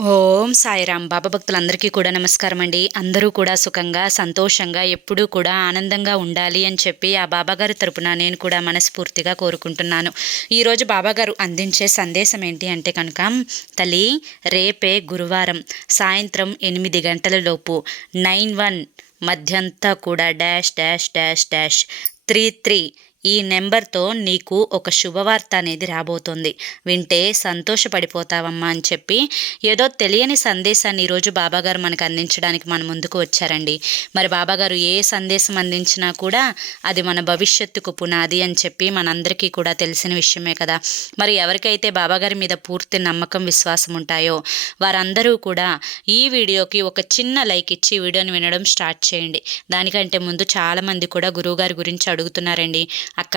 ఓం సాయిరామ్. బాబా భక్తులందరికీ కూడా నమస్కారం అండి. అందరూ కూడా సుఖంగా సంతోషంగా ఎప్పుడూ కూడా ఆనందంగా ఉండాలి అని చెప్పి ఆ బాబాగారి తరపున నేను కూడా మనస్ఫూర్తిగా కోరుకుంటున్నాను. ఈరోజు బాబాగారు అందించే సందేశం ఏంటి అంటే కనుక తల్లి రేపే గురువారం సాయంత్రం ఎనిమిది గంటల లోపు నైన్ వన్ మధ్యంతా కూడా dash dash dash dash three three ఈ నెంబర్తో నీకు ఒక శుభవార్త అనేది రాబోతుంది. వింటే సంతోషపడిపోతావమ్మా అని చెప్పి ఏదో తెలియని సందేశాన్ని ఈరోజు బాబాగారు మనకు అందించడానికి మన ముందుకు వచ్చారండి. మరి బాబాగారు ఏ సందేశం అందించినా కూడా అది మన భవిష్యత్తుకు పునాది అని చెప్పి మనందరికీ కూడా తెలిసిన విషయమే కదా. మరి ఎవరికైతే బాబాగారి మీద పూర్తి నమ్మకం విశ్వాసం ఉంటాయో వారందరూ కూడా ఈ వీడియోకి ఒక చిన్న లైక్ ఇచ్చి వీడియోని వినడం స్టార్ట్ చేయండి. దానికంటే ముందు చాలామంది కూడా గురువుగారి గురించి అడుగుతున్నారండి. అక్క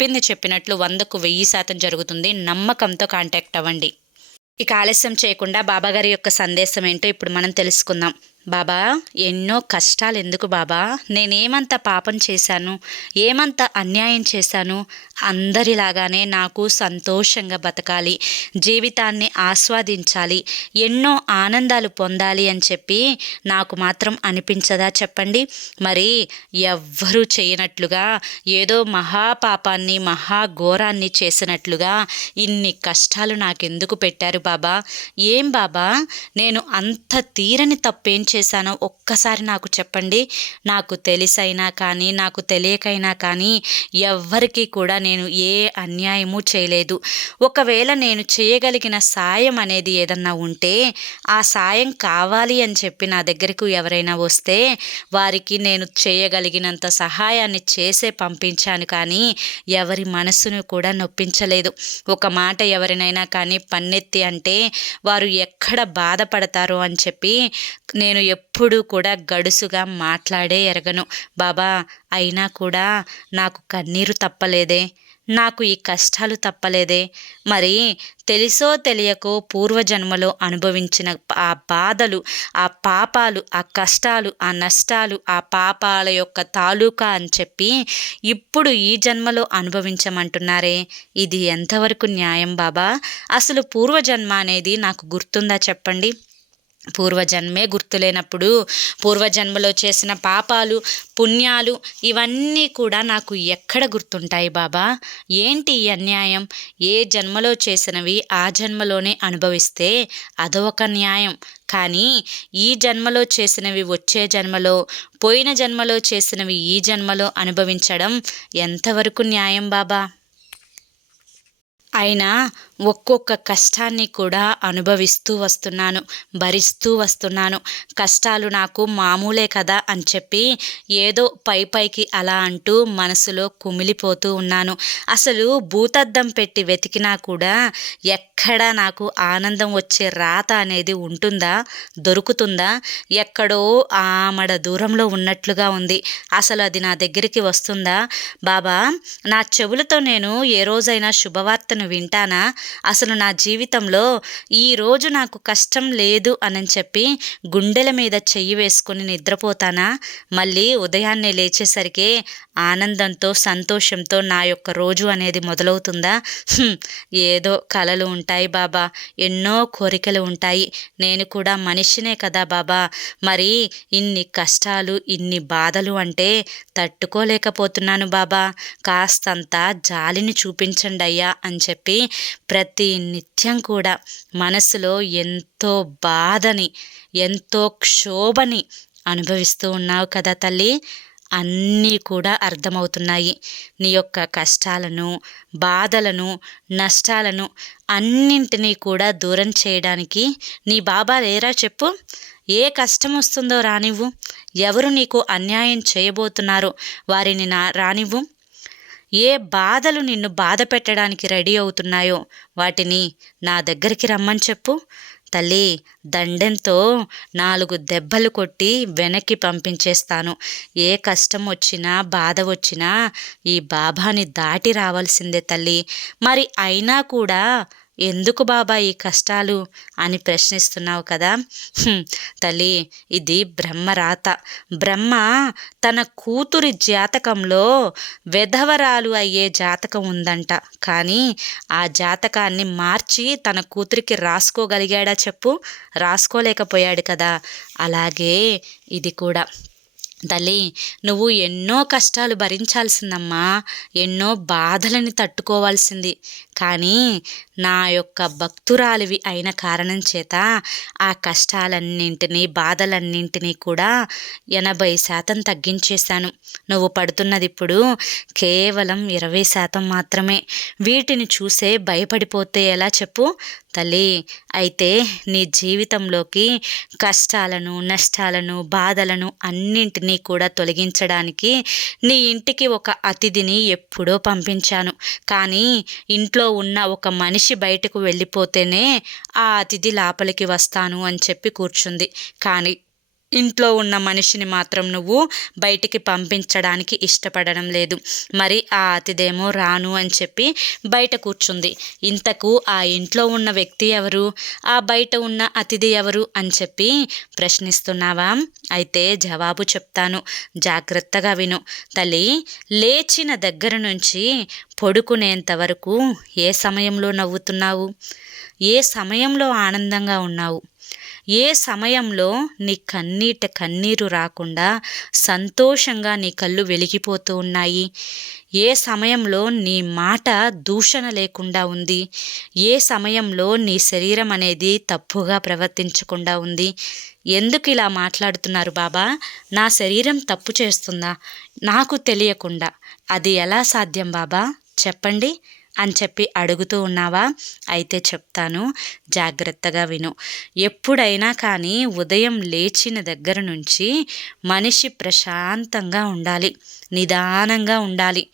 చెప్పింది చెప్పినట్లు వందకు వెయ్యి శాతం జరుగుతుంది. నమ్మకంతో కాంటాక్ట్ అవ్వండి. ఇక ఆలస్యం చేయకుండా బాబాగారి యొక్క సందేశం ఏంటో ఇప్పుడు మనం తెలుసుకుందాం. బాబా ఎన్నో కష్టాలు ఎందుకు బాబా? నేనేమంత పాపం చేశాను? ఏమంత అన్యాయం చేశాను? అందరిలాగానే నాకు సంతోషంగా బతకాలి జీవితాన్ని ఆస్వాదించాలి ఎన్నో ఆనందాలు పొందాలి అని చెప్పి నాకు మాత్రం అనిపించదా చెప్పండి? మరి ఎవ్వరూ చేయనట్లుగా ఏదో మహాపాపాన్ని మహాఘోరాన్ని చేసినట్లుగా ఇన్ని కష్టాలు నాకెందుకు పెట్టారు బాబా? ఏం బాబా? నేను అంత తీరని తప్పేం చేశానో ఒక్కసారి నాకు చెప్పండి. నాకు తెలిసైనా కానీ నాకు తెలియకైనా కానీ ఎవ్వరికీ కూడా నేను ఏ అన్యాయము చేయలేదు. ఒకవేళ నేను చేయగలిగిన సాయం అనేది ఏదన్నా ఉంటే ఆ సాయం కావాలి అని చెప్పి నా దగ్గరకు ఎవరైనా వస్తే వారికి నేను చేయగలిగినంత సహాయాన్ని చేసే పంపించాను కానీ ఎవరి మనసును కూడా నొప్పించలేదు. ఒక మాట ఎవరినైనా కానీ పన్నెత్తి అంటే వారు ఎక్కడ బాధపడతారో అని చెప్పి నేను నేను ఎప్పుడూ కూడా గడుసుగా మాట్లాడే ఎరగను. బాబా అయినా కూడా నాకు కన్నీరు తప్పలేదే? నాకు ఈ కష్టాలు తప్పలేదే? మరి తెలుసో తెలియకో పూర్వజన్మలో అనుభవించిన ఆ బాధలు ఆ పాపాలు ఆ కష్టాలు ఆ నష్టాలు ఆ పాపాల యొక్క తాలూకా అని చెప్పి ఇప్పుడు ఈ జన్మలో అనుభవించమంటున్నారే? ఇది ఎంతవరకు న్యాయం బాబా? అసలు పూర్వజన్మ అనేది నాకు గుర్తుందా చెప్పండి? పూర్వజన్మే గుర్తులేనప్పుడు పూర్వజన్మలో చేసిన పాపాలు పుణ్యాలు ఇవన్నీ కూడా నాకు ఎక్కడ గుర్తుంటాయి బాబా? ఏంటి ఈ అన్యాయం? ఏ జన్మలో చేసినవి ఆ జన్మలోనే అనుభవిస్తే అదొక న్యాయం. కానీ ఈ జన్మలో చేసినవి వచ్చే జన్మలో పోయిన జన్మలో చేసినవి ఈ జన్మలో అనుభవించడం ఎంతవరకు న్యాయం బాబా? అయినా ఒక్కొక్క కష్టాన్ని కూడా అనుభవిస్తూ వస్తున్నాను భరిస్తూ వస్తున్నాను. కష్టాలు నాకు మామూలే కదా అని చెప్పి ఏదో పై పైకి అలా అంటూ మనసులో కుమిలిపోతూ ఉన్నాను. అసలు భూతద్దం పెట్టి వెతికినా కూడా ఎక్కడ నాకు ఆనందం వచ్చే రాత అనేది ఉంటుందా? దొరుకుతుందా? ఎక్కడో ఆమడ దూరంలో ఉన్నట్లుగా ఉంది. అసలు అది నా దగ్గరికి వస్తుందా? బాబా నా చెవులతో నేను ఏ రోజైనా శుభవార్తను వింటానా? అసలు నా జీవితంలో ఈరోజు నాకు కష్టం లేదు అని చెప్పి గుండెల మీద చెయ్యి వేసుకుని నిద్రపోతానా? మళ్ళీ ఉదయాన్నే లేచేసరికి ఆనందంతో సంతోషంతో నా యొక్క రోజు అనేది మొదలవుతుందా? ఏదో కలలు ఉంటాయి బాబా. ఎన్నో కోరికలు ఉంటాయి. నేను కూడా మనిషినే కదా బాబా. మరి ఇన్ని కష్టాలు ఇన్ని బాధలు అంటే తట్టుకోలేకపోతున్నాను బాబా. కాస్తంత జాలిని చూపించండి అయ్యా అని చెప్పి ప్రతి నిత్యం కూడా మనసులో ఎంతో బాధని ఎంతో క్షోభని అనుభవిస్తూ ఉన్నావు కదా తల్లి. అన్నీ కూడా అర్థమవుతున్నాయి. నీ యొక్క కష్టాలను బాధలను నష్టాలను అన్నింటినీ కూడా దూరం చేయడానికి నీ బాబా లేరా చెప్పు. ఏ కష్టం వస్తుందో రానివ్వు. ఎవరు నీకు అన్యాయం చేయబోతున్నారో వారిని నా రానివ్వు. ఏ బాధలు నిన్ను బాధ పెట్టడానికి రెడీ అవుతున్నాయో వాటిని నా దగ్గరికి రమ్మని చెప్పు. తల్లి దండెంతో నాలుగు దెబ్బలు కొట్టి వెనక్కి పంపించేస్తాను. ఏ కష్టం వచ్చినా బాధ వచ్చినా ఈ బాబాని దాటి రావాల్సిందే తల్లి. మరి అయినా కూడా ఎందుకు బాబా ఈ కష్టాలు అని ప్రశ్నిస్తున్నావు కదా? తల్లి ఇది బ్రహ్మరాత. బ్రహ్మ తన కూతురి జాతకంలో వెధవరాలు అయ్యే జాతకం ఉందంట. కానీ ఆ జాతకాన్ని మార్చి తన కూతురికి రాసుకోగలిగాడా చెప్పు? రాసుకోలేకపోయాడు కదా. అలాగే ఇది కూడా. తల్లి నువ్వు ఎన్నో కష్టాలు భరించాల్సిందమ్మా. ఎన్నో బాధలని తట్టుకోవాల్సింది. కానీ నా యొక్క భక్తురాలివి అయిన కారణం చేత ఆ కష్టాలన్నింటినీ బాధలన్నింటినీ కూడా ఎనభై శాతం తగ్గించేశాను. నువ్వు పడుతున్నది ఇప్పుడు కేవలం ఇరవై శాతం మాత్రమే. వీటిని చూసే భయపడిపోతే ఎలా చెప్పు? తల్లి. అయితే నీ జీవితంలోకి కష్టాలను నష్టాలను బాధలను అన్నింటినీ కూడా తొలగించడానికి నీ ఇంటికి ఒక అతిథిని ఎప్పుడో పంపించాను. కానీ ఇంట్లో ఉన్న ఒక మనిషి బయటకు వెళ్ళిపోతేనే ఆ అతిథి లోపలికి వస్తాను అని చెప్పి కూర్చుంది. కానీ ఇంట్లో ఉన్న మనిషిని మాత్రం నువ్వు బయటికి పంపించడానికి ఇష్టపడడం లేదు. మరి ఆ అతిథేమో రాను అని చెప్పి బయట కూర్చుంది. ఇంతకు ఆ ఇంట్లో ఉన్న వ్యక్తి ఎవరు? ఆ బయట ఉన్న అతిథి ఎవరు? అని చెప్పి ప్రశ్నిస్తున్నావా? అయితే జవాబు చెప్తాను. జాగ్రత్తగా విను. తల్లి లేచిన దగ్గర నుంచి పడుకునేంత వరకు ఏ సమయంలో నవ్వుతున్నావు? ఏ సమయంలో ఆనందంగా ఉన్నావు? ఏ సమయంలో నీ కన్నీట కన్నీరు రాకుండా సంతోషంగా నీ కళ్ళు వెలిగిపోతూ ఉన్నాయి? ఏ సమయంలో నీ మాట దూషణ లేకుండా ఉంది? ఏ సమయంలో నీ శరీరం అనేది తప్పుగా ప్రవర్తించకుండా ఉంది? ఎందుకు ఇలా మాట్లాడుతున్నారు బాబా? నా శరీరం తప్పు చేస్తుందా? నాకు తెలియకుండా. అది ఎలా సాధ్యం బాబా? చెప్పండి. అని చెప్పి అడుగుతూ ఉన్నావా? అయితే చెప్తాను. జాగ్రత్తగా విను. ఎప్పుడైనా కానీ ఉదయం లేచిన దగ్గర నుంచి మనిషి ప్రశాంతంగా ఉండాలి. నిదానంగా ఉండాలి.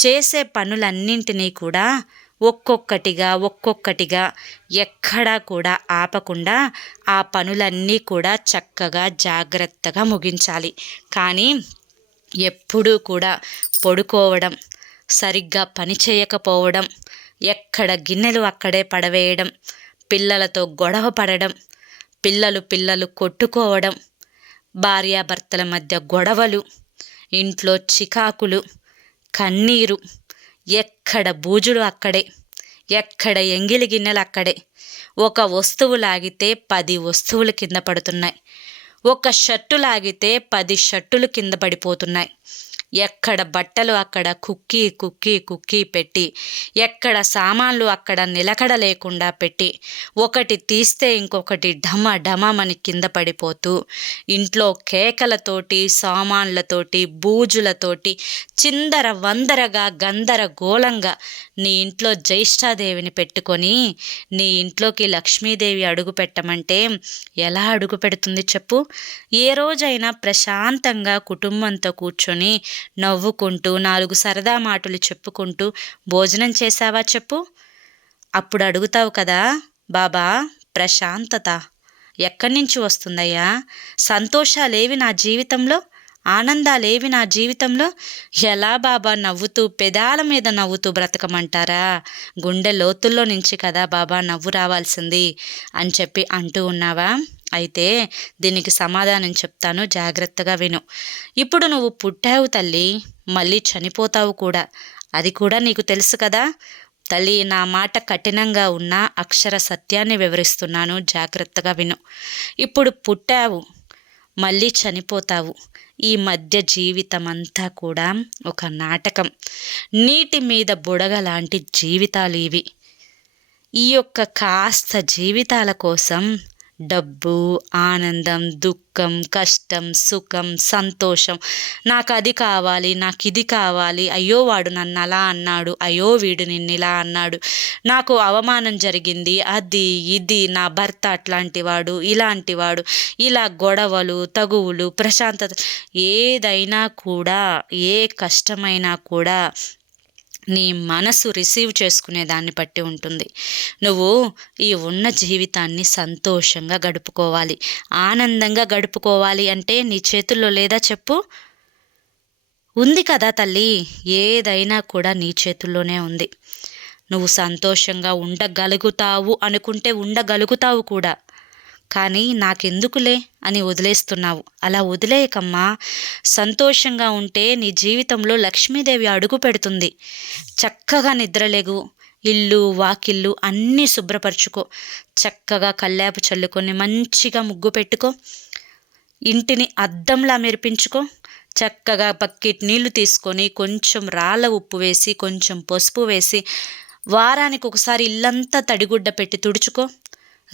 చేసే పనులన్నింటినీ కూడా ఒక్కొక్కటిగా ఒక్కొక్కటిగా ఎక్కడా కూడా ఆపకుండా ఆ పనులన్నీ కూడా చక్కగా జాగ్రత్తగా ముగించాలి. కానీ ఎప్పుడూ కూడా పడుకోవడం సరిగ్గా పని చేయకపోవడం ఎక్కడ గిన్నెలు అక్కడే పడవేయడం పిల్లలతో గొడవ పడడం పిల్లలు పిల్లలు కొట్టుకోవడం భార్యాభర్తల మధ్య గొడవలు ఇంట్లో చికాకులు కన్నీరు ఎక్కడ బూజులు అక్కడే ఎక్కడ ఎంగిలి గిన్నెలు అక్కడే ఒక వస్తువు లాగితే పది వస్తువులు కింద పడుతున్నాయి ఒక షర్టు లాగితే పది షర్టులు కింద పడిపోతున్నాయి ఎక్కడ బట్టలు అక్కడ కుక్కీ కుక్కీ కుక్కీ పెట్టి ఎక్కడ సామాన్లు అక్కడ నిలకడ లేకుండా పెట్టి ఒకటి తీస్తే ఇంకొకటి ఢమ ఢమని కింద పడిపోతూ ఇంట్లో కేకలతోటి సామాన్లతోటి బూజులతోటి చిందర వందరగా గందరగోళంగా నీ ఇంట్లో జ్యేష్ఠాదేవిని పెట్టుకొని నీ ఇంట్లోకి లక్ష్మీదేవి అడుగు పెట్టమంటే ఎలా అడుగు పెడుతుంది చెప్పు? ఏ రోజైనా ప్రశాంతంగా కుటుంబంతో కూర్చొని నవ్వుకుంటూ నాలుగు సరదా మాటలు చెప్పుకుంటూ భోజనం చేశావా చెప్పు? అప్పుడు అడుగుతావు కదా బాబా ప్రశాంతత. ఎక్కడి నుంచి వస్తుందయ్యా? సంతోషాలేవి నా జీవితంలో? ఆనందాలేవి నా జీవితంలో? ఎలా బాబా నవ్వుతూ పెదాల మీద నవ్వుతూ బ్రతకమంటారా? గుండె లోతుల్లో నుంచి కదా బాబా నవ్వు రావాల్సింది అని చెప్పి అంటూ ఉన్నావా? అయితే దీనికి సమాధానం చెప్తాను. జాగ్రత్తగా విను. ఇప్పుడు నువ్వు పుట్టావు తల్లి మళ్ళీ చనిపోతావు కూడా. అది కూడా నీకు తెలుసు కదా. తల్లి నా మాట కఠినంగా ఉన్న అక్షర సత్యాన్ని వివరిస్తున్నాను. జాగ్రత్తగా విను. ఇప్పుడు పుట్టావు మళ్ళీ చనిపోతావు. ఈ మధ్య జీవితం అంతా కూడా ఒక నాటకం. నీటి మీద బుడగ లాంటి జీవితాలు ఇవి. ఈ యొక్క కాస్త జీవితాల కోసం డబ్బు ఆనందం దుఃఖం కష్టం సుఖం సంతోషం. నాకు అది కావాలి నాకు ఇది కావాలి. అయ్యో వాడు నన్ను అలా అన్నాడు. అయ్యో వీడు నిన్ను ఇలా అన్నాడు. నాకు అవమానం జరిగింది. అది ఇది నా భర్త అట్లాంటి వాడు ఇలాంటి వాడు. ఇలా గొడవలు తగువులు ప్రశాంతత. ఏదైనా కూడా ఏ కష్టమైనా కూడా నీ మనసు రిసీవ్ చేసుకునే దాన్ని బట్టి ఉంటుంది. నువ్వు ఈ ఉన్న జీవితాన్ని సంతోషంగా గడుపుకోవాలి. ఆనందంగా గడుపుకోవాలి అంటే నీ చేతుల్లో లేదా చెప్పు? ఉంది కదా తల్లి ఏదైనా కూడా నీ చేతుల్లోనే ఉంది. నువ్వు సంతోషంగా ఉండగలుగుతావు అనుకుంటే ఉండగలుగుతావు కూడా. కానీ నాకెందుకులే అని వదిలేస్తున్నావు. అలా వదిలేయకమ్మా. సంతోషంగా ఉంటే నీ జీవితంలో లక్ష్మీదేవి అడుగు పెడుతుంది. చక్కగా నిద్రలేగు. ఇల్లు వాకిల్లు అన్నీ శుభ్రపరచుకో. చక్కగా కల్లాపు చల్లుకొని మంచిగా ముగ్గు పెట్టుకో. ఇంటిని అద్దంలా మెరిపించుకో. చక్కగా బకెట్ నీళ్ళు తీసుకొని కొంచెం రాళ్ళ ఉప్పు వేసి కొంచెం పసుపు వేసి వారానికి ఒకసారి ఇల్లంతా తడిగుడ్డ పెట్టి తుడుచుకో.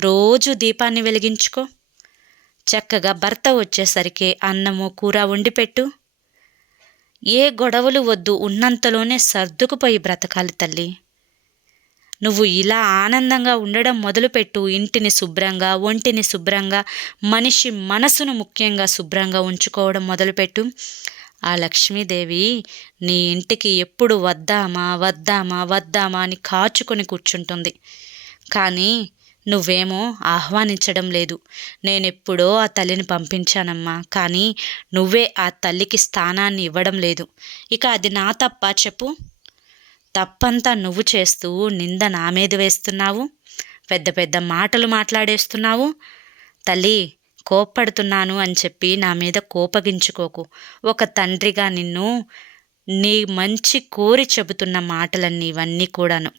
రోజు దీపాన్ని వెలిగించుకో. చక్కగా భర్త వచ్చేసరికి అన్నము కూర వండిపెట్టు. ఏ గొడవలు వద్దు ఉన్నంతలోనే సర్దుకుపోయి బ్రతకాలి తల్లి. నువ్వు ఇలా ఆనందంగా ఉండడం మొదలుపెట్టు. ఇంటిని శుభ్రంగా ఒంటిని శుభ్రంగా మనిషి మనసును ముఖ్యంగా శుభ్రంగా ఉంచుకోవడం మొదలుపెట్టు. ఆ లక్ష్మీదేవి నీ ఇంటికి ఎప్పుడు వద్దామా వద్దామా వద్దామా అని కాచుకొని కూర్చుంటుంది. కానీ నువ్వేమో ఆహ్వానించడం లేదు. నేనెప్పుడో ఆ తల్లిని పంపించానమ్మా కానీ నువ్వే ఆ తల్లికి స్థానాన్ని ఇవ్వడం లేదు. ఇక అది నా తప్ప చెప్పు? తప్పంతా నువ్వు చేస్తూ నింద నా మీద వేస్తున్నావు? పెద్ద పెద్ద మాటలు మాట్లాడేస్తున్నావు? తల్లి కోప్పడుతున్నాను అని చెప్పి నా మీద కోపగించుకోకు. ఒక తండ్రిగా నిన్ను నీ మంచి కోరి చెబుతున్న మాటలన్నీ ఇవన్నీ కూడాను.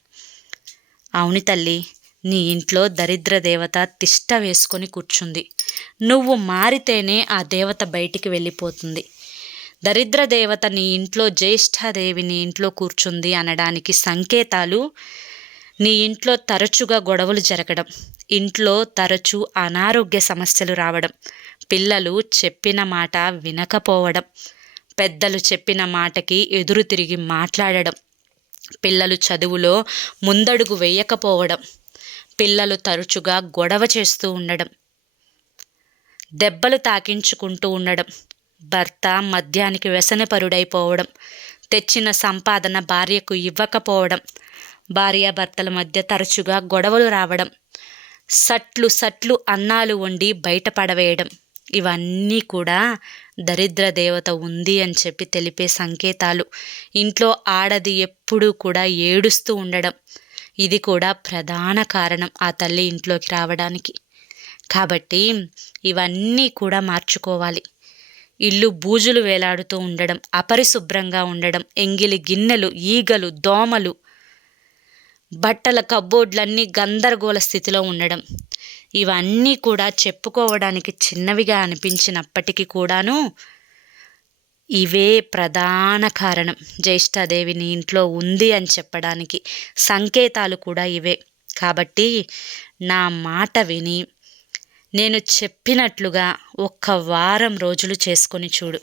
అవును తల్లి నీ ఇంట్లో దరిద్ర దేవత తిష్ట వేసుకొని కూర్చుంది. నువ్వు మారితేనే ఆ దేవత బయటికి వెళ్ళిపోతుంది. దరిద్ర దేవత నీ ఇంట్లో జ్యేష్ఠదేవి నీ ఇంట్లో కూర్చుంది అనడానికి సంకేతాలు నీ ఇంట్లో తరచుగా గొడవలు జరగడం ఇంట్లో తరచూ అనారోగ్య సమస్యలు రావడం పిల్లలు చెప్పిన మాట వినకపోవడం పెద్దలు చెప్పిన మాటకి ఎదురు తిరిగి మాట్లాడడం పిల్లలు చదువులో ముందడుగు వేయకపోవడం పిల్లలు తరచుగా గొడవ చేస్తూ ఉండడం దెబ్బలు తాకించుకుంటూ ఉండడం భర్త మద్యానికి వ్యసనపరుడైపోవడం తెచ్చిన సంపాదన భార్యకు ఇవ్వకపోవడం భార్యాభర్తల మధ్య తరచుగా గొడవలు రావడం సట్లు సట్లు అన్నాలు వండి బయటపడవేయడం ఇవన్నీ కూడా దరిద్ర దేవత ఉంది అని చెప్పి తెలిపే సంకేతాలు. ఇంట్లో ఆడది ఎప్పుడూ కూడా ఏడుస్తూ ఉండడం ఇది కూడా ప్రధాన కారణం ఆ తల్లి ఇంట్లోకి రావడానికి. కాబట్టి ఇవన్నీ కూడా మార్చుకోవాలి. ఇల్లు బూజులు వేలాడుతూ ఉండడం అపరిశుభ్రంగా ఉండడం ఎంగిలి గిన్నెలు ఈగలు దోమలు బట్టల కబ్బోర్డ్లన్నీ గందరగోళ స్థితిలో ఉండడం. ఇవన్నీ కూడా చెప్పుకోవడానికి చిన్నవిగా అనిపించినప్పటికీ కూడాను ఇవే ప్రధాన కారణం. జ్యేష్ఠాదేవి నీ ఇంట్లో ఉంది అని చెప్పడానికి సంకేతాలు కూడా ఇవే. కాబట్టి నా మాట విని నేను చెప్పినట్లుగా ఒక్క వారం రోజులు చేసుకొని చూడు.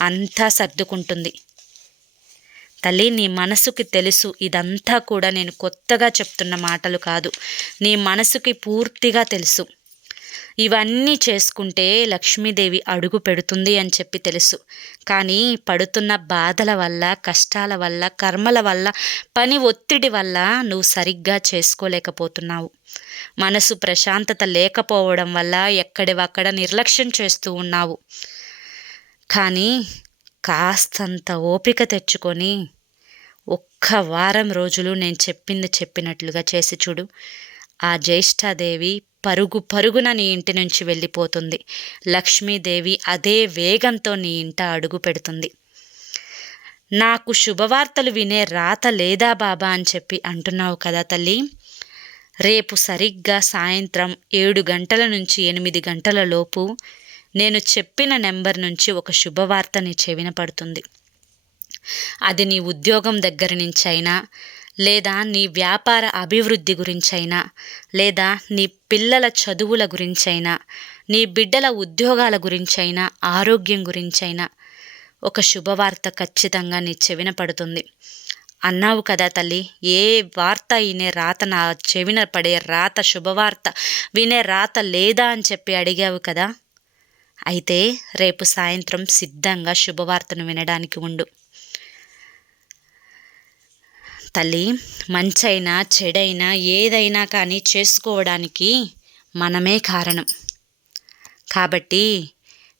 అంతా సర్దుకుంటుంది. తల్లి నీ మనసుకి తెలుసు ఇదంతా కూడా నేను కొత్తగా చెప్తున్న మాటలు కాదు. నీ మనసుకి పూర్తిగా తెలుసు. ఇవన్నీ చేసుకుంటే లక్ష్మీదేవి అడుగు పెడుతుంది అని చెప్పి తెలుసు. కానీ పడుతున్న బాధల వల్ల కష్టాల వల్ల కర్మల వల్ల పని ఒత్తిడి వల్ల నువ్వు సరిగ్గా చేసుకోలేకపోతున్నావు. మనసు ప్రశాంతత లేకపోవడం వల్ల ఎక్కడివక్కడ నిర్లక్ష్యం చేస్తూ ఉన్నావు. కానీ కాస్తంత ఓపిక తెచ్చుకొని ఒక్క వారం రోజులు నేను చెప్పింది చెప్పినట్లుగా చేసి చూడు. ఆ జ్యేష్ఠాదేవి పరుగు పరుగున నీ ఇంటి నుంచి వెళ్ళిపోతుంది. లక్ష్మీదేవి అదే వేగంతో నీ ఇంట అడుగు పెడుతుంది. నాకు శుభవార్తలు వినే రాత లేదా బాబా అని చెప్పి అంటున్నావు కదా తల్లి. రేపు సరిగ్గా సాయంత్రం ఏడు గంటల నుంచి ఎనిమిది గంటల లోపు నేను చెప్పిన నెంబర్ నుంచి ఒక శుభవార్త నీ చెవిన పడుతుంది. అది నీ ఉద్యోగం దగ్గర నుంచి అయినా లేదా నీ వ్యాపార అభివృద్ధి గురించైనా లేదా నీ పిల్లల చదువుల గురించైనా నీ బిడ్డల ఉద్యోగాల గురించైనా ఆరోగ్యం గురించైనా ఒక శుభవార్త ఖచ్చితంగా నీ చెవిన పడుతుంది. అన్నావు కదా తల్లి ఏ వార్త వినే రాత నా చెవిన పడే రాత శుభవార్త వినే రాత లేదా అని చెప్పి అడిగావు కదా? అయితే రేపు సాయంత్రం సిద్ధంగా శుభవార్తను వినడానికి ఉండు. తల్లి మంచైనా చెడైనా ఏదైనా కానీ చేసుకోవడానికి మనమే కారణం. కాబట్టి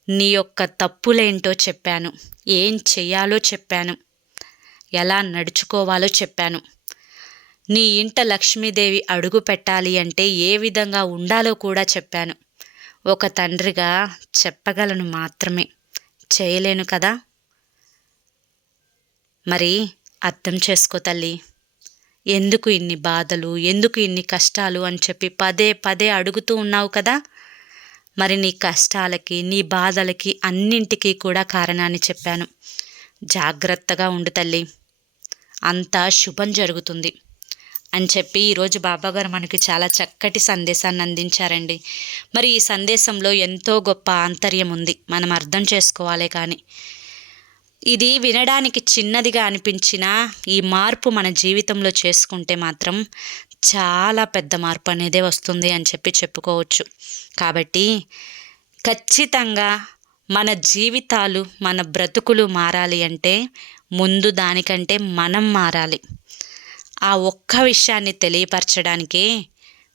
నీ యొక్క తప్పులేంటో చెప్పాను. ఏం చెయ్యాలో చెప్పాను. ఎలా నడుచుకోవాలో చెప్పాను. నీ ఇంట లక్ష్మీదేవి అడుగు పెట్టాలి అంటే ఏ విధంగా ఉండాలో కూడా చెప్పాను. ఒక తండ్రిగా చెప్పగలను మాత్రమే. చేయలేను కదా? మరి అర్థం చేసుకో తల్లి. ఎందుకు ఇన్ని బాధలు? ఎందుకు ఇన్ని కష్టాలు? అని చెప్పి పదే పదే అడుగుతూ ఉన్నావు కదా. మరి నీ కష్టాలకి నీ బాధలకి అన్నింటికీ కూడా కారణాన్ని చెప్పాను. జాగ్రత్తగా ఉండు తల్లి. అంతా శుభం జరుగుతుంది. అని చెప్పి ఈరోజు బాబాగారు మనకి చాలా చక్కటి సందేశాన్ని అందించారండి. మరి ఈ సందేశంలో ఎంతో గొప్ప ఆంతర్యం ఉంది. మనం అర్థం చేసుకోవాలి కానీ. ఇది వినడానికి చిన్నదిగా అనిపించిన ఈ మార్పు మన జీవితంలో చేసుకుంటే మాత్రం చాలా పెద్ద మార్పు అనేదే వస్తుంది అని చెప్పి చెప్పుకోవచ్చు. కాబట్టి ఖచ్చితంగా మన జీవితాలు మన బ్రతుకులు మారాలి అంటే ముందు దానికంటే మనం మారాలి. ఆ ఒక్క విషయాన్ని తెలియపరచడానికే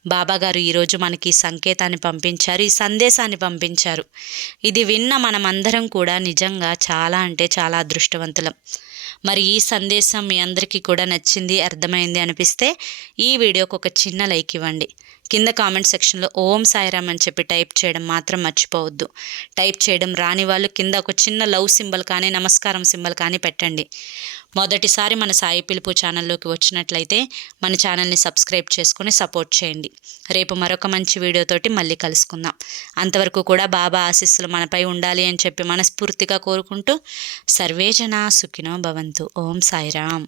బాబాగారు ఈరోజు మనకి సంకేతాన్ని పంపించారు ఈ సందేశాన్ని పంపించారు. ఇది విన్న మనమందరం కూడా నిజంగా చాలా అంటే చాలా అదృష్టవంతులం. మరి ఈ సందేశం మీ అందరికీ కూడా నచ్చింది అర్థమైంది అనిపిస్తే ఈ వీడియోకి ఒక చిన్న లైక్ ఇవ్వండి. కింద కామెంట్ సెక్షన్లో ఓం సాయిరామ్ అని చెప్పి టైప్ చేయడం మాత్రం మర్చిపోవద్దు. టైప్ చేయడం రాని వాళ్ళు కింద ఒక చిన్న లవ్ సింబల్ కానీ నమస్కారం సింబల్ కానీ పెట్టండి. మొదటిసారి మన సాయి పిలుపు ఛానల్లోకి వచ్చినట్లయితే మన ఛానల్ని సబ్స్క్రైబ్ చేసుకొని సపోర్ట్ చేయండి. రేపు మరొక మంచి వీడియోతోటి మళ్ళీ కలుసుకుందాం. అంతవరకు కూడా బాబా ఆశీస్సులు మనపై ఉండాలి అని చెప్పి మనస్ఫూర్తిగా కోరుకుంటూ సర్వేజన సుఖినో భవంతు. ఓం సాయిరామ్.